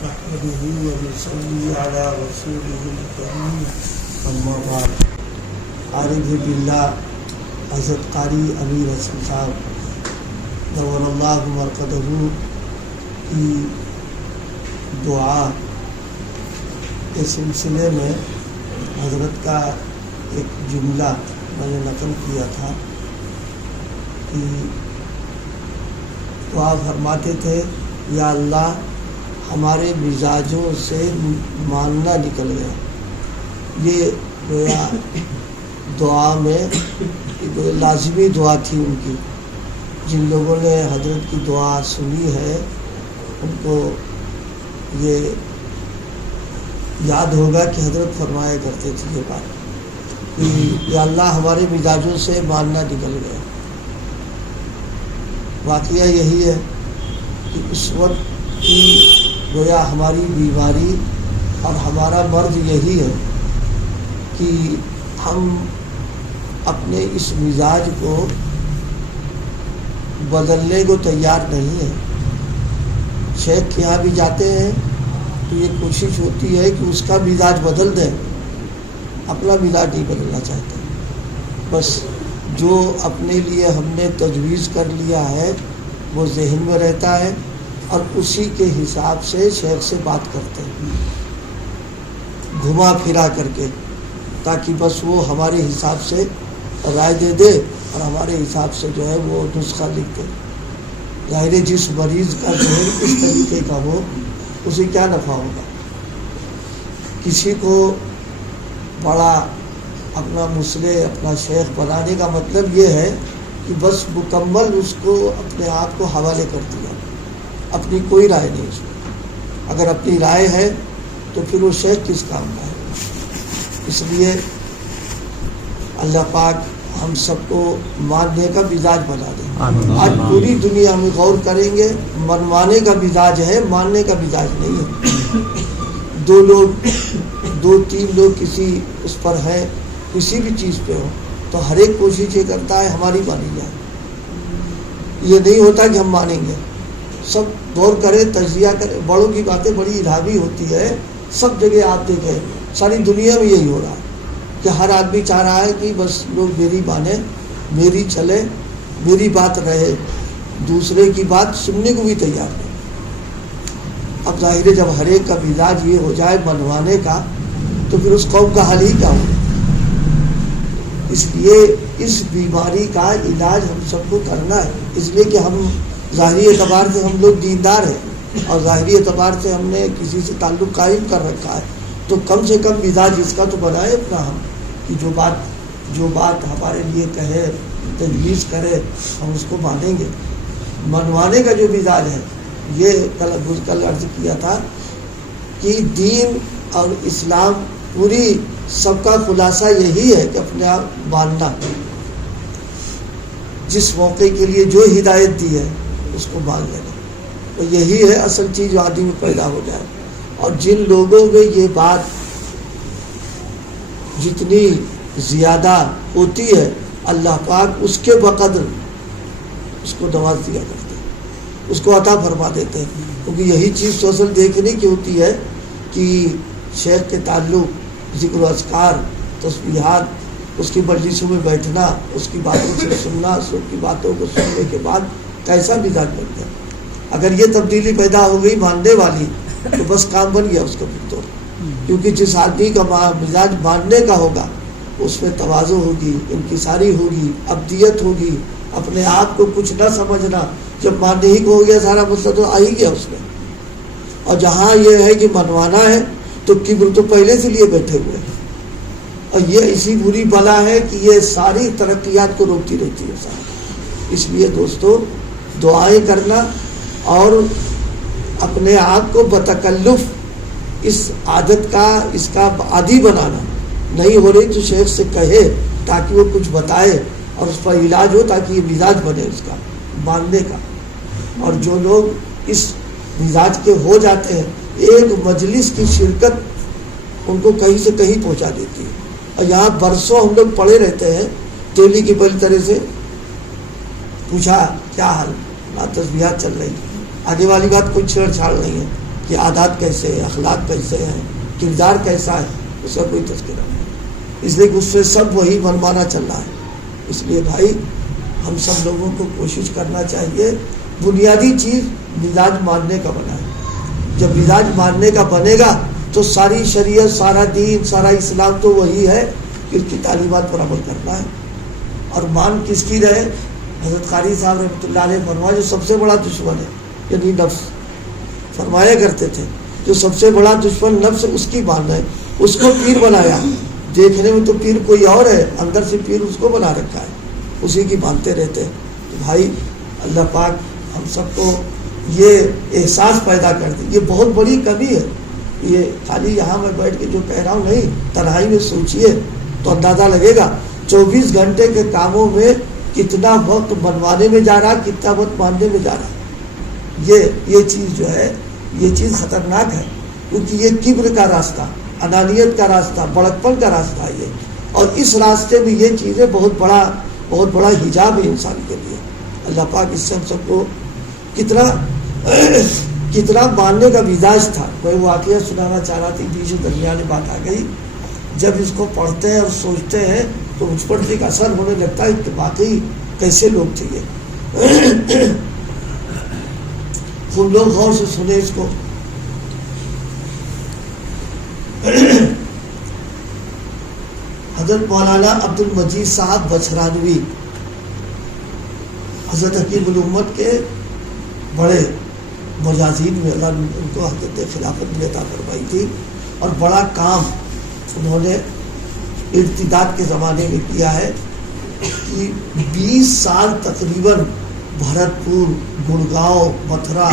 نحمده ونصلي على رسوله الكريم اما بعد۔ عارف باللہ حضرت قاری امیر حسن صاحب نور اللہ مرقدہ کی دعا کے سلسلے میں حضرت کا ایک جملہ میں نے نقل کیا تھا کہ دعا فرماتے تھے، یا اللہ ہمارے مزاجوں سے ماننا نکل گیا۔ یہ گویا دعا میں لازمی دعا تھی ان کی۔ جن لوگوں نے حضرت کی دعا سنی ہے ان کو یہ یاد ہوگا کہ حضرت فرمایا کرتے تھے یہ بات کہ یا اللہ ہمارے مزاجوں سے ماننا نکل گیا۔ واقعہ یہی ہے کہ اس وقت کی گویا ہماری بیماری اور ہمارا مرض یہی ہے کہ ہم اپنے اس مزاج کو بدلنے کو تیار نہیں ہیں۔ شیخ کے یہاں بھی جاتے ہیں تو یہ کوشش ہوتی ہے کہ اس کا مزاج بدل دیں، اپنا مزاج نہیں بدلنا چاہتے۔ بس جو اپنے لیے ہم نے تجویز کر لیا ہے وہ ذہن میں رہتا ہے اور اسی کے حساب سے شیخ سے بات کرتے ہیں، گھما پھرا کر کے، تاکہ بس وہ ہمارے حساب سے رائے دے دے اور ہمارے حساب سے جو ہے وہ نسخہ لکھ دے۔ ظاہر ہے جس مریض کا ذہن اس طریقے کا ہو اسے کیا نفع ہوگا۔ کسی کو بڑا اپنا مصلح، اپنا شیخ بنانے کا مطلب یہ ہے کہ بس مکمل اس کو اپنے آپ کو حوالے کر دیا، اپنی کوئی رائے نہیں اس میں۔ اگر اپنی رائے ہے تو پھر وہ شیخ کس کام کا ہے۔ اس لیے اللہ پاک ہم سب کو ماننے کا مزاج بنا دے۔ آج پوری دنیا میں غور کریں گے، منوانے کا مزاج ہے، ماننے کا مزاج نہیں ہے۔ دو تین لوگ کسی اس پر ہے، کسی بھی چیز پہ ہو تو ہر ایک کوشش یہ کرتا ہے ہماری مانی جائے۔ یہ نہیں ہوتا کہ ہم مانیں گے۔ سب غور کرے، تجزیہ کرے۔ بڑوں کی باتیں بڑی الہامی ہوتی ہے۔ سب جگہ آپ دیکھیں، ساری دنیا میں یہی ہو رہا ہے کہ ہر آدمی چاہ رہا ہے کہ بس لوگ میری مانیں، میری چلے، میری بات رہے، دوسرے کی بات سننے کو بھی تیار نہیں۔ اب ظاہر ہے جب ہر ایک کا مزاج یہ ہو جائے منوانے کا تو پھر اس قوم کا حل ہی کیا ہو۔ اس لیے اس بیماری کا علاج ہم سب کو کرنا ہے، اس لیے کہ ہم ظاہری اعتبار سے ہم لوگ دیندار ہیں اور ظاہری اعتبار سے ہم نے کسی سے تعلق قائم کر رکھا ہے، تو کم سے کم مزاج اس کا تو بنائے اپنا ہم کہ جو بات ہمارے لیے کہے، تجویز کرے، ہم اس کو مانیں گے۔ منوانے کا جو مزاج ہے، یہ کل عرض کیا تھا کہ دین اور اسلام پوری سب کا خلاصہ یہی ہے کہ اپنے آپ ماننا، جس موقع کے لیے جو ہدایت دی ہے اس کو مان لینا، تو یہی ہے اصل چیز جو آدمی میں پیدا ہو جائے۔ اور جن لوگوں میں یہ بات جتنی زیادہ ہوتی ہے اللہ پاک اس کے بقدر اس کو نواز دیا کرتے ہیں، اس کو عطا فرما دیتے ہیں، کیونکہ یہی چیز تو اصل دیکھنے کی ہوتی ہے کہ شیخ کے تعلق، ذکر و اذکار، تسبیحات، اس کی مجلسوں میں بیٹھنا، اس کی باتوں سے سننا، اس کی باتوں کو سننے کے بعد کیسا مزاج بن گیا۔ اگر یہ تبدیلی پیدا ہو گئی ماننے والی تو بس کام بن گیا اس کا پھر تو، کیونکہ جس آدمی کا مزاج ماننے کا ہوگا اس میں تواضع ہوگی، انکساری ہوگی، عبدیت ہوگی، اپنے آپ کو کچھ نہ سمجھنا۔ جب ماننے ہی کو ہو گیا سارا مسئلہ تو آ ہی گیا اس میں۔ اور جہاں یہ ہے کہ منوانا ہے تو کبر تو پہلے سے لیے بیٹھے ہوئے ہیں، اور یہ اسی بری بلا ہے کہ یہ ساری ترقیات کو روکتی رہتی ہے ساری۔ اس لیے دوستو دعائیں کرنا اور اپنے آپ کو بتکلف اس عادت کا، اس کا عادی بنانا، نہیں ہو رہی تو شیخ سے کہے تاکہ وہ کچھ بتائے اور اس پر علاج ہو، تاکہ یہ مزاج بنے اس کا ماننے کا۔ اور جو لوگ اس مزاج کے ہو جاتے ہیں، ایک مجلس کی شرکت ان کو کہیں سے کہیں پہنچا دیتی ہے۔ اور یہاں برسوں ہم لوگ پڑے رہتے ہیں، تیلی کی بلی طرح سے پوچھا کیا حال، تسبیحات چل رہی، آگے والی بات کوئی چھیڑ چھاڑ نہیں ہے، کہ عادات کیسے ہیں، اخلاق کیسے ہیں، کردار کیسا ہے، اس کا کوئی تذکرہ نہیں، اس لیے کہ اس سے سب وہی منمانا چل رہا ہے۔ اس لیے بھائی ہم سب لوگوں کو کوشش کرنا چاہیے، بنیادی چیز مزاج ماننے کا بنا ہے۔ جب مزاج ماننے کا بنے گا تو ساری شریعت، سارا دین، سارا اسلام تو وہی ہے کہ اس کی تعلیمات پر عمل کرنا ہے۔ اور مان کس کی رہے؟ حضرت قاری صاحب رحمۃ اللہ علیہ فرمایا جو سب سے بڑا دشمن ہے یعنی نفس، فرمایا کرتے تھے جو سب سے بڑا دشمن نفس، اس کی ماننا ہے۔ اس کو پیر بنایا، دیکھنے میں تو پیر کوئی اور ہے، اندر سے پیر اس کو بنا رکھا ہے، اسی کی مانتے رہتے ہیں۔ تو بھائی اللہ پاک ہم سب کو یہ احساس پیدا کر دے، یہ بہت بڑی کمی ہے۔ یہ خالی یہاں میں بیٹھ کے جو کہہ رہا ہوں نہیں، تنہائی میں سوچئے تو اندازہ لگے گا 24 گھنٹے کے کاموں میں کتنا وقت بنوانے میں جا رہا، کتنا وقت ماننے میں جا رہا۔ یہ چیز جو ہے یہ چیز خطرناک ہے، کیونکہ یہ کبر کا راستہ، انانیت کا راستہ، بڑکپن کا راستہ ہے یہ، اور اس راستے میں یہ چیزیں بہت بڑا حجاب ہے انسان کے لیے۔ اللہ پاک اس سے ہم سب کو کتنا ماننے کا مزاج تھا۔ میں واقعہ سنانا چاہ رہا تھی، بیچ درمیان بات آ گئی۔ جب اس کو پڑھتے ہیں اور سوچتے ہیں تو مجھ پر ایک اثر ہونے لگتا ہے کہ واقعی کیسے لوگ تھے یہ۔ تم لوگ غور سے سنیں اس کو۔ حضرت مولانا عبد المجید صاحب بچھرانوی حضرت حکیم الامت کے بڑے مجازین میں اللہ نے ان کو حضرت خلافت بھی عطا فرمائی تھی، اور بڑا کام انہوں نے ارتداد کے زمانے میں کیا ہے کہ 20 سال تقریباً بھرت پور، گڑگاؤں، متھرا،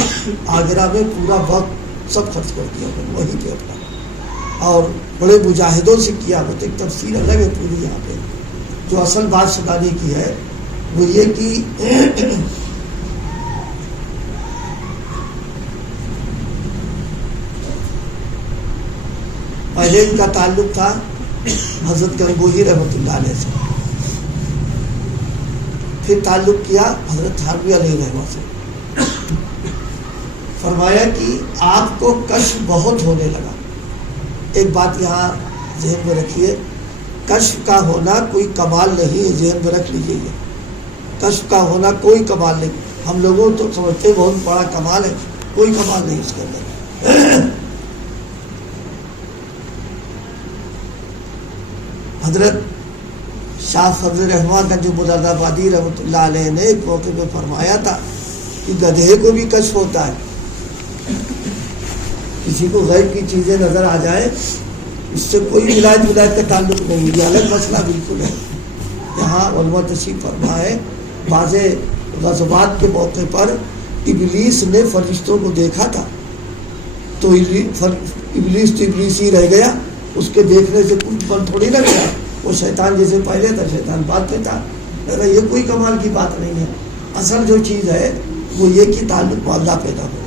آگرہ میں پورا وقت سب خرچ کر دیا انہوں نے وہیں پہ اپنا، اور بڑے مجاہدوں سے کیا۔ وہ تو ایک تفصیل الگ ہے پوری یہاں پہ۔ جو اصل بات سنانے کی ہے وہ یہ کہ پہلے ان کا تعلق تھا حضرت گنگوہی رحمۃ اللہ علیہ سے، پھر تعلق کیا حضرت تھانوی علیہ رحمہ سے۔ فرمایا کہ آپ کو کشف بہت ہونے لگا۔ ایک بات یہاں ذہن میں رکھیے، کشف کا ہونا کوئی کمال نہیں ہے، ذہن میں رکھ لیجیے۔ یہ کشف کا ہونا کوئی کمال نہیں، ہم لوگوں تو سمجھتے بہت بڑا کمال ہے، کوئی کمال نہیں اس کے اندر۔ حضرت شاہ فضل رحمان گنج مراد آبادی رحمۃ اللہ علیہ نے ایک موقع پہ فرمایا تھا کہ گدھے کو بھی کشف ہوتا ہے۔ کسی کو غیب کی چیزیں نظر آ جائے، اس سے کوئی ولایت کا تعلق نہیں، یہ الگ مسئلہ بالکل ہے۔ یہاں علماء تشریف فرما ہے، بعض غزوات کے موقع پر ابلیس نے فرشتوں کو دیکھا تھا، تو ابلیس تو ابلیس ہی رہ گیا، اس کے دیکھنے سے کچھ بن تھوڑی نہ گیا، وہ شیطان جیسے پہلے تھا شیطان بعد میں تھا۔ یہ کوئی کمال کی بات نہیں ہے، اصل جو چیز ہے وہ یہ کہ تعلق اللہ پیدا ہو گیا۔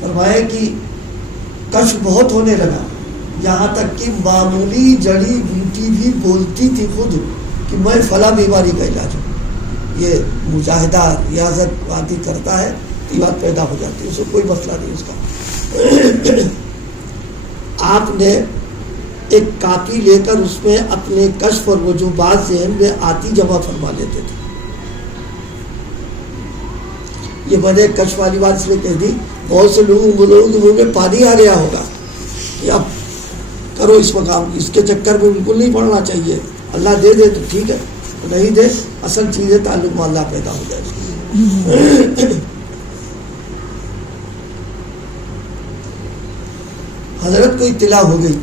فرمایا کہ کشف بہت ہونے لگا، یہاں تک کہ معمولی جڑی بوٹی بھی بولتی تھی خود کہ میں فلاں بیماری کا علاج ہوں۔ یہ مجاہدہ ریاضت آدمی کرتا ہے، یہ بات پیدا ہو جاتی ہے، اس کو کوئی مسئلہ نہیں اس کا۔ آپ نے ایک کاپی لے کر اس میں اپنے کشف اور وجوبات ذہن میں آتی جمع فرما لیتے تھے۔ یہ میں نے کشف والی بات اس لیے کہہ دی، بہت سے لوگوں کے منہ میں پانی آ گیا ہوگا کہ اب کرو اس مقام، اس کے چکر میں بالکل نہیں پڑنا چاہیے، اللہ دے دے تو ٹھیک ہے، نہیں دے اصل چیز ہے تعلق میں اللہ پیدا ہو جائے۔ حضرت کو اطلاع ہو گئی،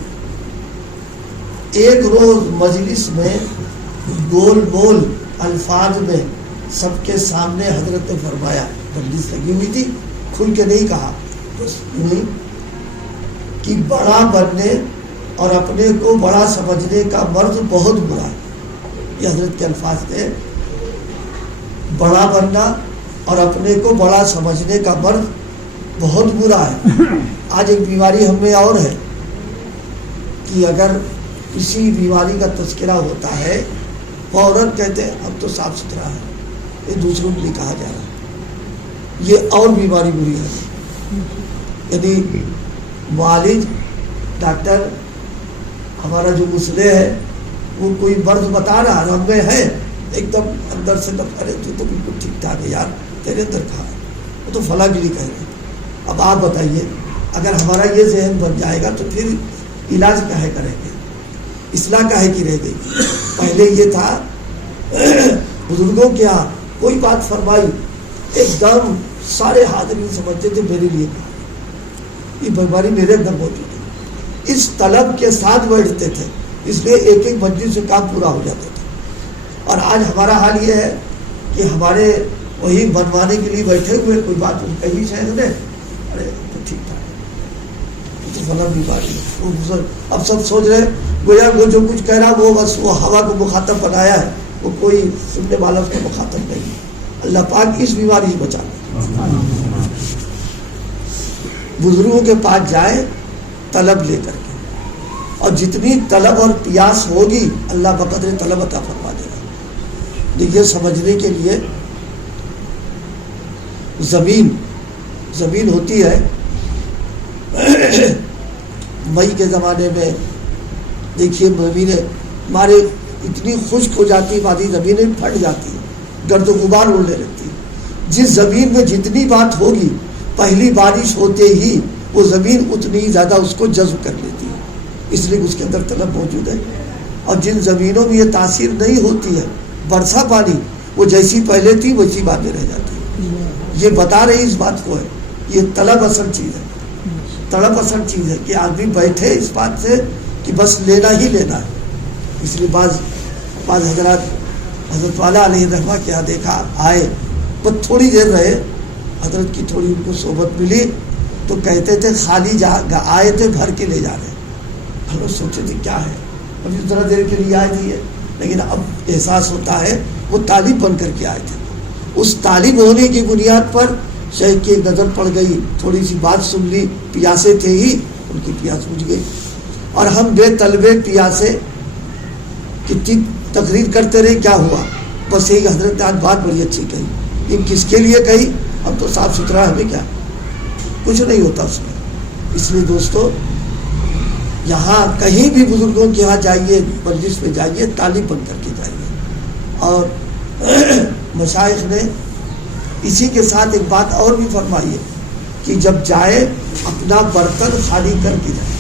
ایک روز مجلس میں گول بول الفاظ میں سب کے سامنے حضرت نے فرمایا، مجلس لگی ہوئی تھی، کھل کے نہیں کہا بس نہیں، کہ بڑا بننے اور اپنے کو بڑا سمجھنے کا مرض بہت برا ہے۔ یہ حضرت کے الفاظ تھے، بڑا بننا اور اپنے کو بڑا سمجھنے کا مرض بہت برا ہے۔ آج ایک بیماری ہم میں اور ہے کہ اگر کسی بیماری کا تذکرہ ہوتا ہے فوراً کہتے ہیں اب تو صاف ستھرا ہے، یہ دوسروں کے لیے کہا جا رہا ہے۔ یہ اور بیماری بری ہے. یعنی معالج ڈاکٹر ہمارا جو مسئلہ ہے وہ کوئی مرض بتا رہا ہے، ہم میں ہے ایک دم اندر سے دم، ارے تو بالکل ٹھیک ٹھاک ہے یار، تیرے اندر کہاں ہے، وہ تو فلاں کے لیے کہہ رہے ہیں. اب آپ بتائیے اگر ہمارا یہ ذہن بن جائے گا تو پھر علاج کاہے کریں گے، اصلاح کاہے کی رہ گئی. پہلے یہ تھا بزرگوں کے یہاں کوئی بات فرمائی ایک دم سارے حاضرین سمجھتے تھے میرے لیے یہ بیماری میرے اندر موجود ہے. اس طلب کے ساتھ بیٹھتے تھے، اس لیے ایک ایک مجلس سے کام پورا ہو جاتا تھا. اور آج ہمارا حال یہ ہے کہ ہمارے وہی بنوانے کے لیے بیٹھے ہوئے کوئی بات کہی شاید نے، ارے تو ٹھیک ٹھاک ہے، تو فلاں بیماری ہے. اب سب سوچ رہے گویا وہ جو کچھ کہہ رہا وہ بس وہ ہوا کو مخاطب بنایا ہے، وہ کوئی سننے والا اس کو مخاطب نہیں. اللہ پاک اس بیماری سے بچا لے. بزرگوں کے پاس جائے طلب لے کر کے، اور جتنی طلب اور پیاس ہوگی اللہ بقدر طلب عطا فرما دے گا. یہ سمجھنے کے لیے زمین ہوتی ہے. مئی کے زمانے میں دیکھیے زمینیں ہمارے اتنی خشک ہو جاتی، ہماری زمینیں پھٹ جاتی ہیں، گرد و غبار اڑنے لگتی. جس زمین میں جتنی بات ہوگی پہلی بارش ہوتے ہی وہ زمین اتنی زیادہ اس کو جذب کر لیتی ہے، اس لیے اس کے اندر طلب موجود ہے. اور جن زمینوں میں یہ تاثیر نہیں ہوتی ہے برسا پانی، وہ جیسی پہلے تھی ویسی بعد میں رہ جاتی ہے. یہ بتا رہی اس بات کو ہے، یہ طلب اصل چیز ہے. طلب اصل چیز ہے کہ آدمی بیٹھے اس بات سے کہ بس لینا ہی لینا ہے. اس لیے بعض حضرات حضرت والا علیہ رحمہ کے یہاں دیکھا آئے، بس تھوڑی دیر رہے، حضرت کی تھوڑی ان کو صحبت ملی تو کہتے تھے خالی آئے تھے بھر کے لے جا رہے. ہم سوچے تھے کیا ہے، اب اس طرح دیر کے لیے آئے تھے، لیکن اب احساس ہوتا ہے وہ طالب بن کر کے آئے تھے. اس طالب ہونے کی بنیاد پر شیخ کی نظر پڑ گئی، تھوڑی سی بات سن لی، پیاسے تھے ہی، ان کی پیاس بجھ گئی. اور ہم بے طلبے پیاسے کتنی تقریر کرتے رہے، کیا ہوا؟ بس یہی حضرت نے آج بات بڑی اچھی کہی. یہ کس کے لیے کہی؟ ہم تو صاف ستھرا، ہمیں کیا، کچھ نہیں ہوتا اس میں. اس لیے دوستو یہاں کہیں بھی بزرگوں کے یہاں جائیے، مجلس میں جائیے، طالب بن کر کے جائیے. اور مشائخ نے اسی کے ساتھ ایک بات اور بھی فرمائی ہے کہ جب جائے اپنا برتن خالی کر کے جائے.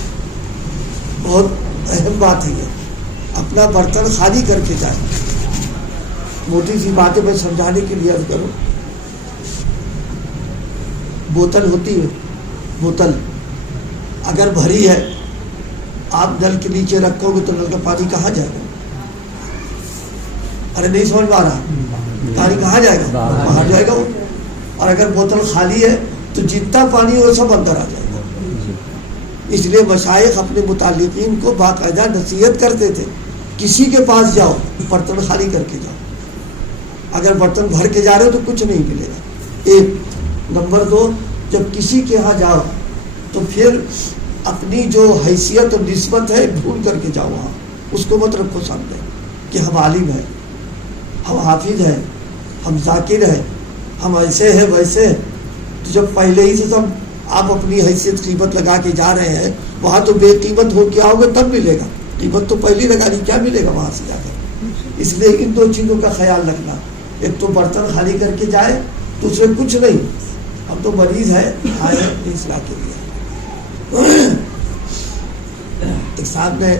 بہت اہم بات ہے یہ، اپنا برتن خالی کر کے جائے. موٹی سی باتیں میں سمجھانے کے لیے عرض کروں. بوتل ہوتی ہے، بوتل اگر بھری ہے آپ نل کے نیچے رکھو گے تو نل کا پانی کہاں جائے گا؟ ارے نہیں سمجھ پا رہا، پانی کہاں جائے گا؟ باہر جائے گا وہ. اور اگر بوتل خالی ہے تو جتنا پانی وہ سب اندر آ جائے گا. اس لیے مشائخ اپنے متعلقین کو باقاعدہ نصیحت کرتے تھے، کسی کے پاس جاؤ برتن خالی کر کے جاؤ. اگر برتن بھر کے جا رہے ہو تو کچھ نہیں ملے گا. ایک نمبر دو، جب کسی کے یہاں جاؤ تو پھر اپنی جو حیثیت اور نسبت ہے بھول کر کے جاؤ. وہاں اس کو مت رکھو سامنے کہ ہم عالم ہیں، ہم حافظ ہیں، ہم ذاکر ہیں، ہم ایسے ہیں ویسے ہیں. تو جب پہلے ہی سے سب آپ اپنی حیثیت قیمت لگا کے جا رہے ہیں، وہاں تو بے قیمت ہو کے آؤ گے تب ملے گا. قیمت تو پہلی لگا لی، کیا ملے گا وہاں سے جا کر؟ اس لیے ان دو چیزوں کا خیال رکھنا. ایک تو برتن خالی کر کے جائے، دوسرے کچھ نہیں، ہم تو مریض ہیں، آئے اصلاح کے لیے. ایک صاحب نے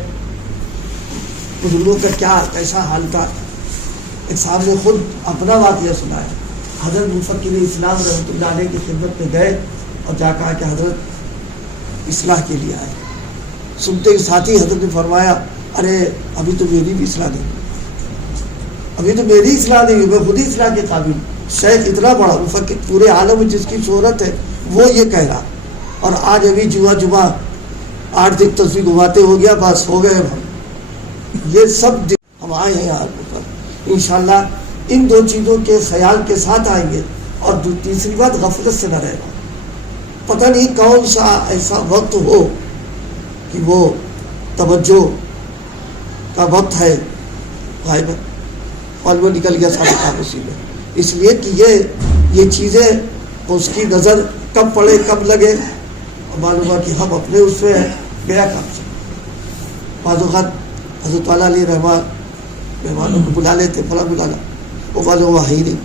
بزرگوں کا کیسا حال تھا، ایک صاحب نے خود اپنا واقعہ سنایا. حضرت مفکر اسلام رحمۃ اللہ علیہ کی خدمت میں گئے اور جا کہا کہ حضرت اصلاح کے لیے آئے. سنتے ہی ساتھی حضرت نے فرمایا ارے ابھی تو میری بھی اصلاح نہیں، ابھی تو میری اصلاح نہیں ہوئی، میں خود ہی اصلاح کے قابل. شیخ اتنا بڑا مفکر پورے عالم میں جس کی شہرت ہے وہ یہ کہہ رہا، اور آج ابھی جمعہ 8 دن تصویر گھماتے ہو گیا، بس ہو گئے ہم. یہ سب ہم آئے ہیں یہاں پر انشاءاللہ ان دو چیزوں کے خیال کے ساتھ آئیں گے. اور تیسری بات غفلت سے نہ رہنا. پتہ نہیں کون سا ایسا وقت ہو کہ وہ توجہ کا وقت ہے، غائب نکل گیا سارے کام اسی میں. اس لیے کہ یہ چیزیں اس کی نظر کب پڑے کب لگے، اور معلوم ہوا کہ ہم اپنے اس میں ہیں، گیا کام سے۔ بعض اوقات حضرت والا علیہ رحمٰن مہمانوں کو بلا لیتے، فلاں بلا لا، وہ والوں وہاں ہی نہیں،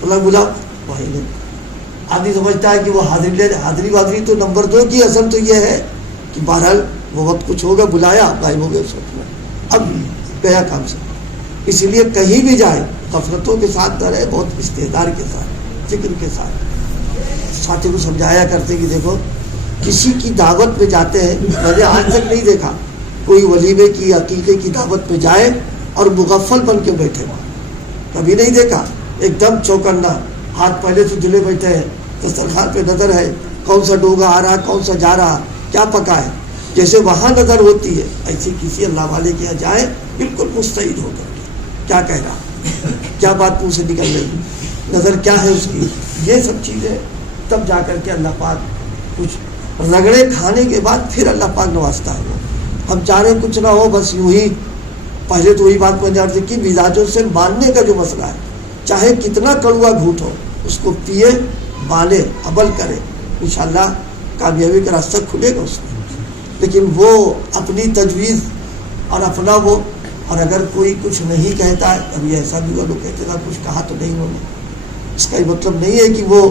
فلاں بلا وہی نہیں۔ آدمی سمجھتا ہے کہ وہ حاضری وادری تو نمبر 2 کی، اصل تو یہ ہے کہ بہرحال وہ وقت کچھ ہوگا، بلایا غائب ہو گئے اس وقت میں، اب گیا کام سے۔ اسی لیے کہیں بھی جائے غفلتوں کے ساتھ نہ رہے، بہت استحضار کے ساتھ، فکر کے ساتھ۔ ساتھی کو سمجھایا کرتے کہ دیکھو کسی کی دعوت میں جاتے ہیں، میں نے آج تک نہیں دیکھا کوئی ولیمے کی عقیقے کی دعوت میں جائے اور مغفل بن کے بیٹھے وہاں، کبھی نہیں دیکھا۔ ایک دم چوکنا، ہاتھ پہلے سے دھلے بیٹھے ہیں، دسترخوان پہ نظر ہے، کون سا ڈوگا آ رہا، کون سا جا رہا، کیا پکا ہے، جیسے وہاں نظر ہوتی ہے ایسی کسی اللہ والے کے یہاں جائے بالکل مستعد ہو کر کے، کیا کہہ رہا، کیا بات منہ سے نکل رہی، نظر کیا ہے اس کی، یہ سب چیزیں تب جا کر کے اللہ پاک کچھ رگڑے کھانے کے بعد پھر اللہ پاک نوازتا ہے۔ ہم چاہ رہے کچھ نہ ہو، بس یوں ہی۔ پہلے تو وہی بات میں نے عرض کی، مزاجوں سے ماننے کا جو مسئلہ ہے، چاہے کتنا کڑوا گھوٹ ہو اس کو پیے، مانے، عمل کرے، انشاءاللہ کامیابی کا راستہ کھلے گا اس میں۔ لیکن وہ اپنی تجویز اور اپنا وہ، اور اگر کوئی کچھ نہیں کہتا ہے، ابھی ایسا بھی ہوا لوگ کہتے تھا کچھ کہا تو نہیں انہوں نے، اس کا یہ مطلب نہیں ہے کہ وہ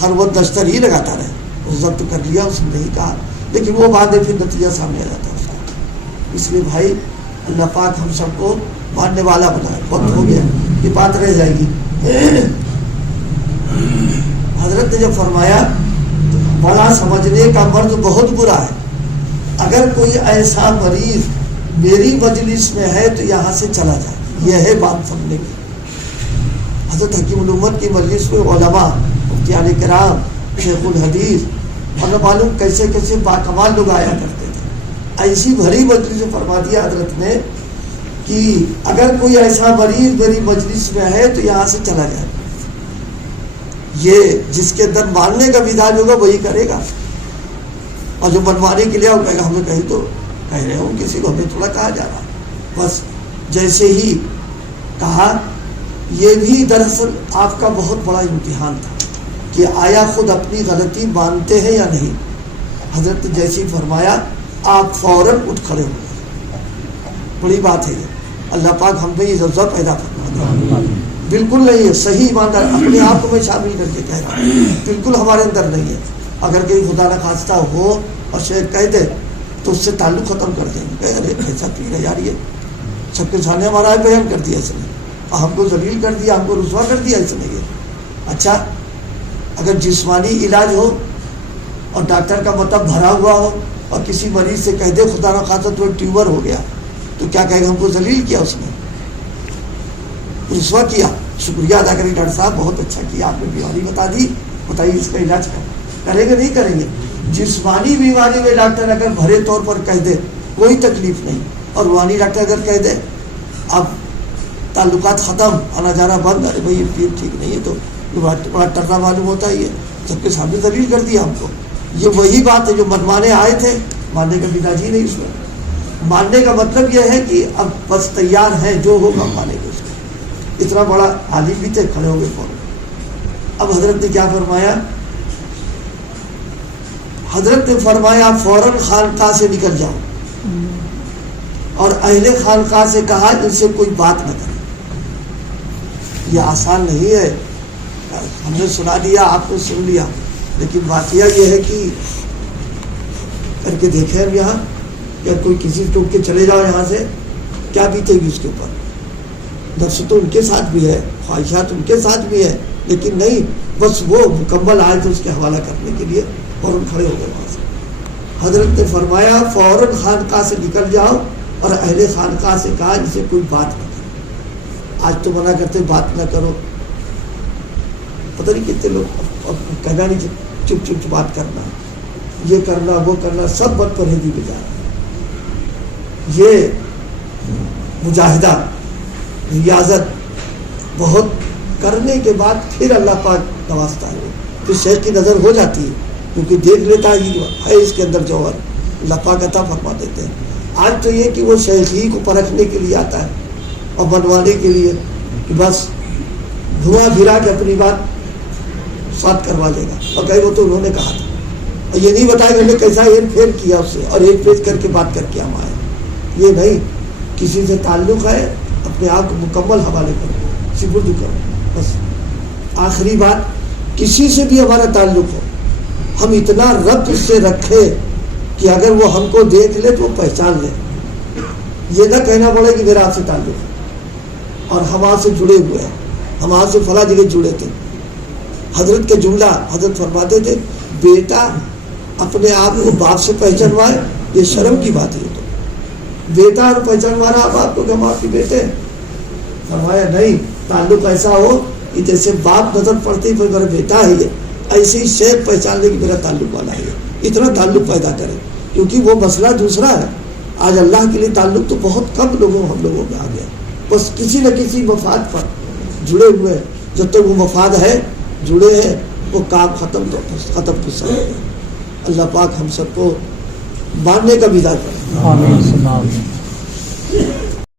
ہر وقت دستر ہی لگاتا رہے، وہ ضبط کر لیا، اس نے نہیں کہا، لیکن وہ بعد میں پھر نتیجہ سامنے آ جاتا ہے اس کا۔ اس لیے بھائی اللہ پاک ہم سب کو ماننے والا بنائے۔ وقت ہو گیا، یہ بات رہ جائے گی۔ حضرت نے جب فرمایا بڑا سمجھنے کا مرض بہت برا ہے، اگر کوئی ایسا مریض میری مجلس میں ہے تو یہاں سے چلا جائے، یہ ہے بات سمجھنے کی۔ حضرت حکیم الامت کی مجلس میں علماء، مفتیان کرام، شیخ الحدیث اور نہ معلوم کیسے کیسے باکمال لوگ آیا کرتے تھے۔ ایسی بھری مجلس میں فرما دیا حضرت نے کہ اگر کوئی ایسا مریض میری مجلس میں ہے تو یہاں سے چلا جائے۔ یہ جس کے اندر ماننے کا مزاج ہوگا وہی کرے گا، اور جو منوانے کے لیے کہے گا ہمیں کہیں تو کہہ رہے ہوں، کسی کو ہمیں تھوڑا کہا جا رہا۔ بس جیسے ہی کہا، یہ بھی دراصل آپ کا بہت بڑا امتحان تھا کہ آیا خود اپنی غلطی مانتے ہیں یا نہیں۔ حضرت نے جیسے ہی فرمایا آپ فوراً اٹھ کھڑے ہو گئے۔ بڑی بات ہے یہ، اللہ پاک ہم میں یہ جذبہ پیدا فرما دے۔ بالکل نہیں ہے، صحیح ایماندار اپنے آپ کو میں شامل کر کے کہہ رہا ہوں، بالکل ہمارے اندر نہیں ہے۔ اگر کہیں خدا نخواستہ ہو اور شیخ کہہ دے تو اس سے تعلق ختم کر دیں گے، ارے ایسا پیر ہے یار، یہ سب کے سامنے ہمارا بیان کر دیا اس نے، اور ہم کو ذلیل کر دیا، ہم کو رسوا کر دیا اس نے۔ یہ اچھا، اگر جسمانی علاج ہو اور ڈاکٹر کا مطلب بھرا ہوا ہو اور کسی مریض سے کہہ دے خدا نخواستہ تو ایک ٹیومر ہو گیا، تو کیا کہے گا؟ ہم کو ذلیل کیا اس نے، رسوا کیا۔ شکریہ ادا کریں ڈاکٹر صاحب، بہت اچھا کیا، آپ نے بیماری بتا دی، بتائیے اس کا علاج کریں گے نہیں کریں گے؟ جسمانی بیماری میں ڈاکٹر اگر بھرے طور پر کہہ دے کوئی تکلیف نہیں، اور روحانی ڈاکٹر اگر کہہ دے اب تعلقات ختم، آنا جانا بند، ارے بھائی یہ پیر ٹھیک نہیں ہے، تو بڑا ٹرنا معلوم ہوتا ہے، یہ سب کے سامنے ذلیل کر دیا ہم کو۔ یہ وہی بات ہے جو منوانے آئے تھے، ماننے کا مزاج ہی نہیں اس میں۔ ماننے کا مطلب یہ ہے کہ اب بس تیار ہے، جو ہوگا مانے گے اس کو۔ اتنا بڑا عالم بھی تھے، کھڑے ہو گئے فوراً۔ اب حضرت نے کیا فرمایا؟ حضرت نے فرمایا فوراً خانقاہ سے نکل جاؤ، اور اہل خانقاہ سے کہا ان سے کوئی بات نہ کرے۔ یہ آسان نہیں ہے، ہم نے سنا دیا، آپ نے سن لیا، لیکن واقعہ یہ ہے کہ کر کے دیکھیں ہم یہاں، یا کوئی کسی ٹوک کے چلے جاؤ یہاں سے، کیا بیتے گی اس کے اوپر؟ نفس تو ان کے ساتھ بھی ہے، خواہشات ان کے ساتھ بھی ہے، لیکن نہیں، بس وہ مکمل آئے تو اس کے حوالہ کرنے کے لیے فوراً کھڑے ہو گئے وہاں سے۔ حضرت نے فرمایا فوراً خانقاہ سے نکل جاؤ، اور اہل خانقاہ سے کہا ان سے کوئی بات نہ کرو۔ آج تو منع کرتے بات نہ کرو، پتہ نہیں کتنے لوگ کہنا نہیں، چپ چپ بات کرنا، یہ کرنا وہ کرنا، سب بد پرہیزی میں جا رہا ہے۔ یہ مجاہدہ، ریاضت بہت کرنے کے بعد پھر اللہ پاک نوازتا ہے، پھر شیخ کی نظر ہو جاتی ہے، کیونکہ دیکھ لیتا ہے اس کے اندر جوہر، اللہ پاک عطا فرما دیتے ہیں۔ آج تو یہ کہ وہ شیخ ہی کو پرکھنے کے لیے آتا ہے اور بنوانے کے لیے، کہ بس دھواں گرا کے اپنی بات ساتھ کروا لے گا، اور کہے وہ تو انہوں نے کہا تھا، اور یہ نہیں بتایا کہ ہم نے کیسا ہیر پھیر کیا اس سے اور ایک پیج کر کے بات کر کے ہم آئے. یہ نہیں، کسی سے تعلق ہے اپنے آپ کو مکمل حوالے کرو، سپرد کرو. بس آخری بات، کسی سے بھی ہمارا تعلق ہو، ہم اتنا ربط اس سے رکھے کہ اگر وہ ہم کو دیکھ لے تو وہ پہچان لے. یہ نہ کہنا پڑے کہ میرا آپ سے تعلق ہے اور ہم آپ سے جڑے ہوئے ہیں، ہم آپ سے فلاں جگہ جڑے تھے. حضرت کے جملہ، حضرت فرماتے تھے بیٹا اپنے آپ کو باپ سے پہچانوائے، یہ شرم کی بات ہے. تو بیٹا اور پہچانوانا آپ آپ کو کہ ہم آپ کے بیٹے ہیں. فرمایا نہیں، تعلق ایسا ہو کہ جیسے باپ نظر پڑتی ہے میرا بیٹا ہے یہ، ایسے ہی شیخ پہچان لے کہ میرا تعلق والا ہے. اتنا تعلق پیدا کرے، کیونکہ وہ مسئلہ دوسرا ہے. آج اللہ کے لیے تعلق تو بہت کم ہم لوگوں میں آ گیا، بس کسی نہ کسی مفاد پر جڑے ہوئے ہیں. جب تک وہ مفاد ہے، جڑے ہیں، وہ کام ختم تو سب. اللہ پاک ہم سب کو ماننے کا بیدار کرے. آمین.